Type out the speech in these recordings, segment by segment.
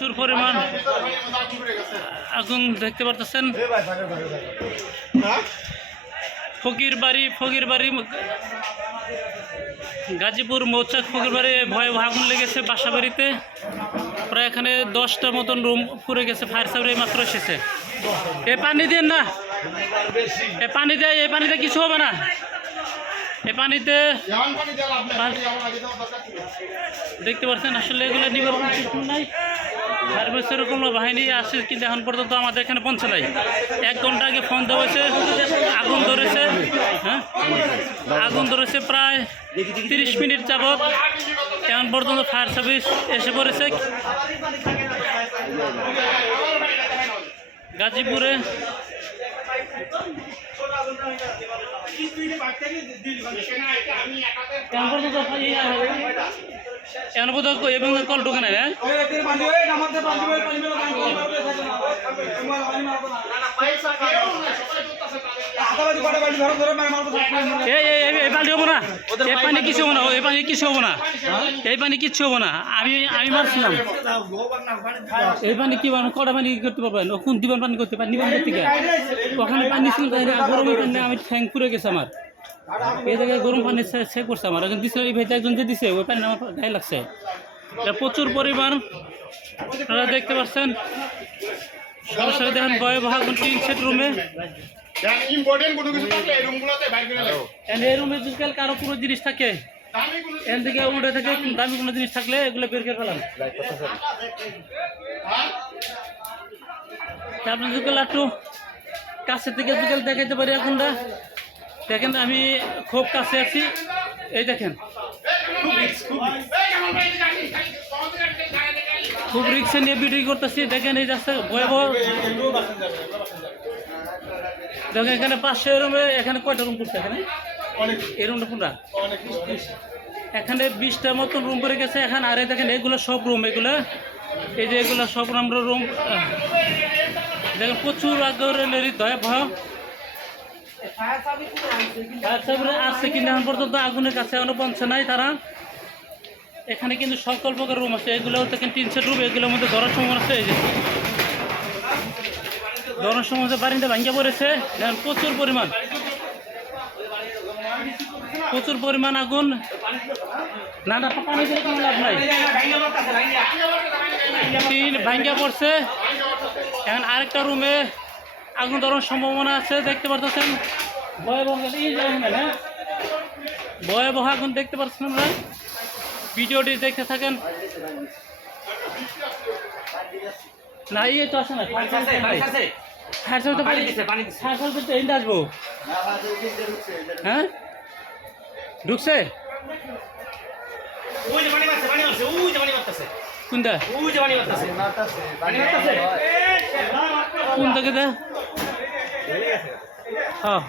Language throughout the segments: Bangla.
প্রচুর পরিমাণ আগুন দেখতে পারতেছেন। ফকির বাড়ি গাজীপুর মৌচাক ফকির বাড়ি ভয়াবহ আগুন লেগেছে বাসা বাড়িতে। প্রায় এখানে 10টা মতন রুম পুড়ে গেছে। ফায়ার সার্ভিস মাত্র এসেছে। এ পানি দেন না, এ পানিতে কিছু হবে না। এই পানিতে দেখতে পাচ্ছেন আসলে এগুলো নিবারণ নাই। সার্ভিসের কোনো বাহিনী আসে কিন্তু এখন পর্যন্ত আমাদের এখানে পৌঁছে নাই। 1 ঘন্টা আগে ফোন দেওয়া হয়েছে, আগুন ধরেছে। হ্যাঁ, আগুন ধরেছে প্রায় 30 মিনিট যাবৎ। এখন পর্যন্ত ফায়ার সার্ভিস এসে পড়েছে। গাজীপুরে কল ঢোকে না। বাল্টি হবো না, এই পানি কিছু হবো না, এই পানি কিছু হবো না, এই পানি কিচ্ছু হবো না। আমি মারছিলাম এই পানি কি কটা পানি করতে পারবেন? কোন দিবেন পানি করতে পারেন নিবেন থেকে ওখানে পানি ছিল গরম পানি। আমি ঠ্যাং পুড়ে গেছে আমার। এই জায়গায় গরম পানি চেক করছে আমার। এখন দিচ্ছে এই ভাইটা একজন যে দিছে ওই পানি আমার গায়ে লাগছে। এটা প্রচুর পরিমাণ আপনারা দেখতে পাচ্ছেন। সরাসরি দেখেন ভয়াবহ আগুন 3 সেট রুমে। এই রুমে যদি কারো পুরো জিনিস থাকে এখান থেকে উঠে থেকে দামি কোনো জিনিস থাকলে এগুলো বের করে ফেলাম। আপনার যদি একটু কাছের থেকে যদি দেখাইতে পারি আগুনটা দেখেন। আমি খুব কাছে আছি, এই দেখেন খুব রিক্সে নিয়ে ভিডিও করতেছি। দেখেন এই রাস্তা ভয়াবহ। দেখেন এখানে 500 রুমে এখানে কয়টা রুম করছে? এখানে এই রুমটা কোনটা? এখানে 20টা মতন রুম করে গেছে। এখানে আরে দেখেন এগুলো সব রুম, এগুলো এই যে এগুলো সব আমরা রুম। দেখেন প্রচুর আগুনের ভয়াবহ। ফায়ার সার্ভিস আসছে কিন্তু এখন পর্যন্ত আগুনের কাছে এখনো পৌঁছে নাই তারা। এখানে কিন্তু সকল প্রকার রুম আছে। এগুলো দেখেন 3 সেট রুম। এগুলোর মধ্যে ধরার সম্ভাবনা আছে। এই যে ধরার সম্ভাবনা বাড়িতে ভাঙ্গা পড়েছে। দেখেন প্রচুর পরিমাণ আগুন। না পানি দিলে কোনো লাভ নাই। 3 ভাঙ্গা পড়ছে। এখন আরেকটা রুমে আগুন ধরার সম্ভাবনা আছে। দেখতে পাচ্ছেন ভয়াবহ আগুন দেখতে পাচ্ছেন। আমরা ভিডিওটি দেখতে থাকেন। না ইয়ে তো আসে না, আসবো। হ্যাঁ ঢুকছে কোনটা কোন থেকে দে? হ্যাঁ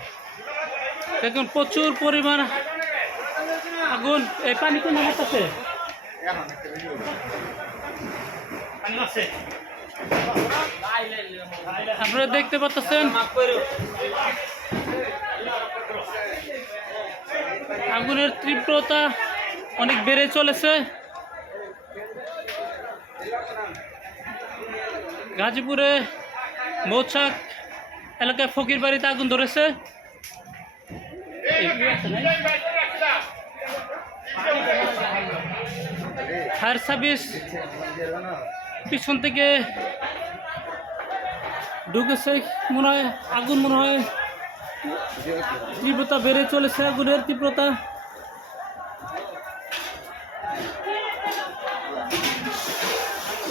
দেখুন প্রচুর পরিমাণ আগুন। এই পানি কোন আছে? আপনারা দেখতে পাচ্ছেন আগুনের তীব্রতা অনেক বেড়ে চলেছে। গাজীপুরে মৌচাক এলাকায় ফকির বাড়িতে আগুন ধরেছে। ফায়ার সার্ভিস পিছন থেকে ঢুকেছে মনে হয়। আগুন মনে হয় তীব্রতা বেড়ে চলেছে, আগুনের তীব্রতা।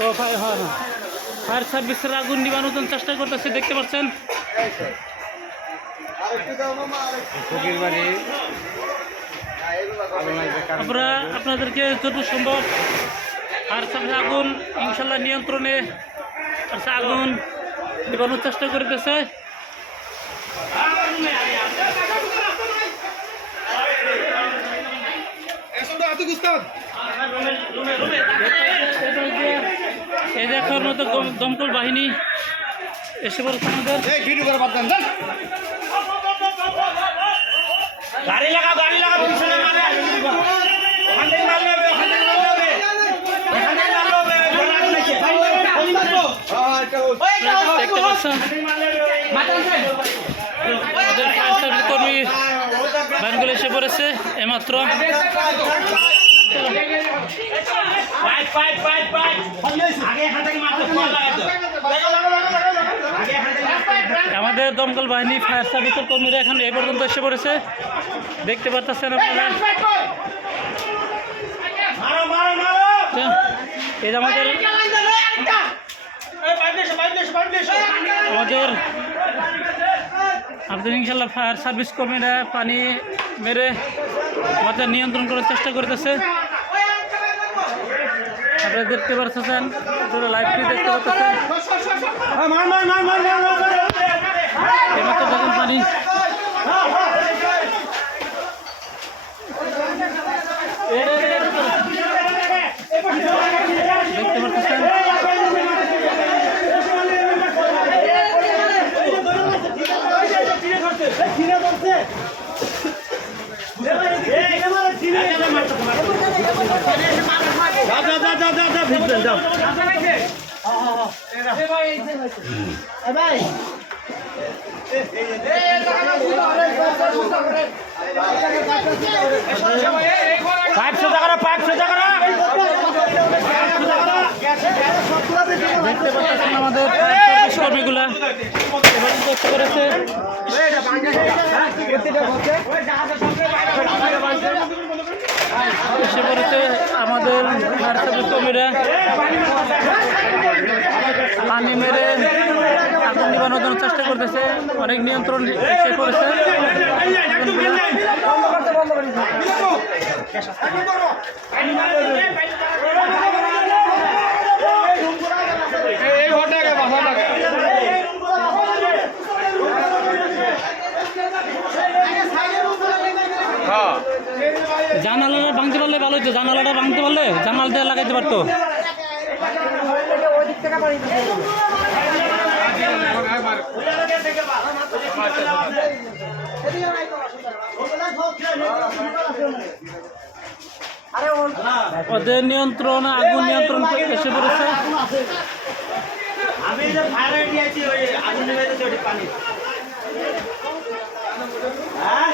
ও ফায়ার সার্ভিসের আগুন নিবানোর জন্য চেষ্টা করতেছে। দেখতে পাচ্ছেন আমরা আপনাদেরকে যতটুকু সম্ভব ফায়ার সার্ভিস আগুন ইনশাল্লাহ নিয়ন্ত্রণে আগুন নিবানোর চেষ্টা করতেছে। এই দেখার মতো দমকল বাহিনী এসে বলছে আমাদের গাড়ি লাগা পাচ্ছেন আমাদের ফায়ার সার্ভিস কর্মী ভ্যানগুলো এসে পড়েছে এইমাত্র। আমাদের দমকল বাহিনী ফায়ার সার্ভিসের কর্মীরা এখন এই পর্যন্ত এসে পড়েছে, দেখতে পাচ্ছেন আপনারা। এই যে আমাদের ইনশাল্লাহ ফায়ার সার্ভিস কর্মীরা পানি মেরে আমাদের নিয়ন্ত্রণ করার চেষ্টা করতেছে। আপনারা দেখতে পাচ্ছেন, আপনারা লাইভটি দেখতে পাচ্ছেন। এবার দেখুন পানি দেখতে পাচ্ছেন। দেখতে পাচ্ছেন আমাদের কর্মীগুলা এবার করতে করেছে। এসে পড়েছে আমাদের ফায়ার সার্ভিস কর্মীরা পানি মেরে আগুন নিবানোর জন্য চেষ্টা করতেছে, অনেক নিয়ন্ত্রণ এসে পড়েছে। জানালাটা ভাঙতে পারলে ভালো হতো, জানালাটা ভাঙতে পারলে জানালাটা লাগাইতে পারতো। ওদের নিয়ন্ত্রণ আগুন নিয়ন্ত্রণ এসে পড়েছে। আমি যে ফায়ার দিয়েছি ওই আগুন নিভাইতেছি ওই পানি। হ্যাঁ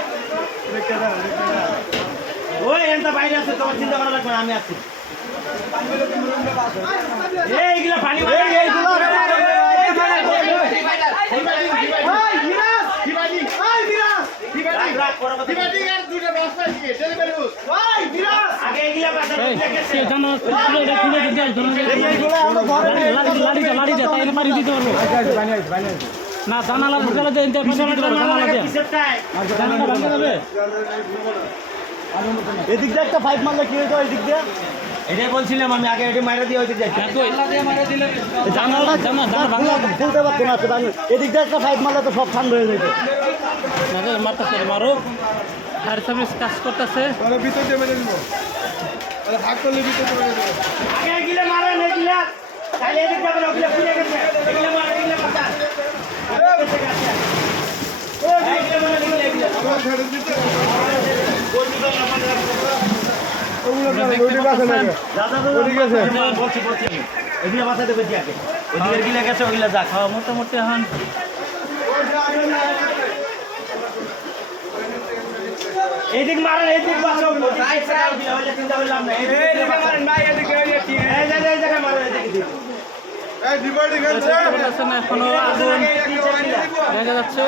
ওই এনটা বাইরে আছে, তোমার চিন্তা করা লাগবে না, আমি আছি। এইগুলা পানি না জানালা ঢুকালে এদিক দিয়ে একটা পাইপ মারলে কি হইতো? ওই দিক দিয়ে এটাই বলছিলাম আমি আগে, এটি মাইরা দিয়ে ওই দিক দিয়ে খুলতে পারতো না। এদিক দিয়ে একটা পাইপ মারলে তো সব ঠান্ডা হয়ে যেত। মারতেছে মারো, ফায়ার সার্ভিস কাজ করতেছে। ভিতর দিয়ে মেরে দিব, হাত করলে ভিতর দিয়ে মেরে দিব। আগে এগুলো মারেন, এগুলা তাহলে এদিক যাবে না, ওগুলো খুলে গেছে। এগুলো মারেন, এগুলো পাতান। মোটামুটি এখন এদিক মারেন, এদিক বাঁচো। চিন্তা করলাম না, এখনো আগুন দেখা যাচ্ছে।